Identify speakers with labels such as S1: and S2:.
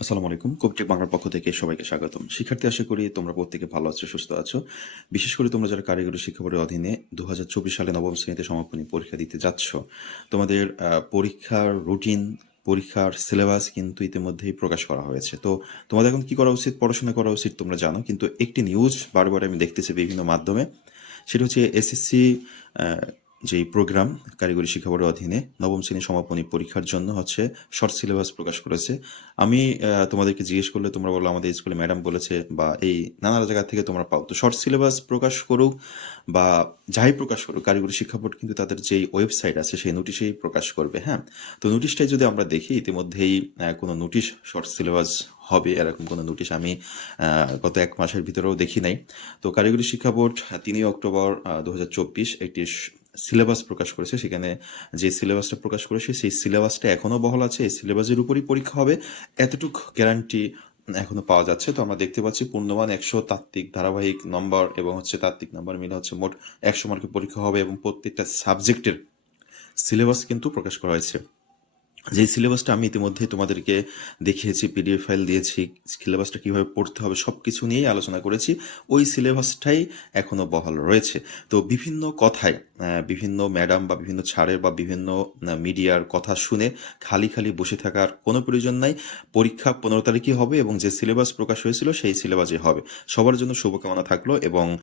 S1: আসসালামু আলাইকুম। কবিটেক বাংলার পক্ষ থেকে সবাইকে স্বাগতম। শিক্ষার্থী, আশা করি তোমরা প্রত্যেকে ভালো আছো, সুস্থ আছো। বিশেষ করে তোমরা যারা কারিগরি শিক্ষা বোর্ডের অধীনে দু হাজার চব্বিশ সালে নবম শ্রেণীতে সমাপনী পরীক্ষা দিতে যাচ্ছ, তোমাদের পরীক্ষার রুটিন পরীক্ষার সিলেবাস কিন্তু ইতিমধ্যেই প্রকাশ করা হয়েছে। তো তোমাদের এখন কি করা উচিত? পড়াশোনা করা উচিত, তোমরা জানো। কিন্তু একটি নিউজ বারবার আমি দেখতেছি বিভিন্ন মাধ্যমে, সেটা হচ্ছে এসএসসি যেই প্রোগ্রাম কারিগরি শিক্ষা বোর্ডের অধীনে নবম শ্রেণির সমাপনী পরীক্ষার জন্য হচ্ছে শর্ট সিলেবাস প্রকাশ করেছে। আমি তোমাদেরকে জিজ্ঞেস করলে তোমরা বলো, আমাদের স্কুলে ম্যাডাম বলেছে বা এই নানা জায়গা থেকে তোমরা পাও। তো শর্ট সিলেবাস প্রকাশ করুক বা যাই প্রকাশ করুক, কারিগরি শিক্ষা বোর্ড কিন্তু তাদের যেই ওয়েবসাইট আছে সেই নোটিশেই প্রকাশ করবে হ্যাঁ? তো নোটিশটাই যদি আমরা দেখি, ইতিমধ্যেই কোনো নোটিশ শর্ট সিলেবাস হবে, এরকম কোনো নোটিশ আমি গত এক মাসের ভিতরেও দেখি নাই। তো কারিগরি শিক্ষা বোর্ড তিনই অক্টোবর দু হাজার চব্বিশ একটি সিলেবাস প্রকাশ করেছে। সেখানে যে সিলেবাসটা প্রকাশ করেছে, সেই সিলেবাসটা এখনও বহাল আছে। এই সিলেবাসের উপরই পরীক্ষা হবে। এতটুকু গ্যারান্টি এখনও পাওয়া যাচ্ছে। তো আমরা দেখতে পাচ্ছি পূর্ণমান একশো তাত্ত্বিক ধারাবাহিক নম্বর এবং হচ্ছে তাত্ত্বিক নম্বর মিলে হচ্ছে মোট একশো মার্কের পরীক্ষা হবে এবং প্রত্যেকটা সাবজেক্টের সিলেবাস কিন্তু প্রকাশ করা হয়েছে। যে সিলেবাসটা আমি ইতিমধ্যে তোমাদেরকে দেখিয়েছি পিডিএফ ফাইল দিয়েছি সিলেবাসটা কীভাবে পড়তে হবে সব কিছু নিয়েই আলোচনা করেছি, ওই সিলেবাসটাই এখনও বহাল রয়েছে। তো বিভিন্ন কথায় বিভিন্ন ম্যাডাম বা বিভিন্ন ছাড়ের বা বিভিন্ন মিডিয়ার কথা শুনে খালি খালি বসে থাকার কোনো প্রয়োজন নাই। পরীক্ষা পনেরো তারিখই হবে এবং যে সিলেবাস প্রকাশ হয়েছিল সেই সিলেবাসই হবে। সবার জন্য শুভকামনা থাকল এবং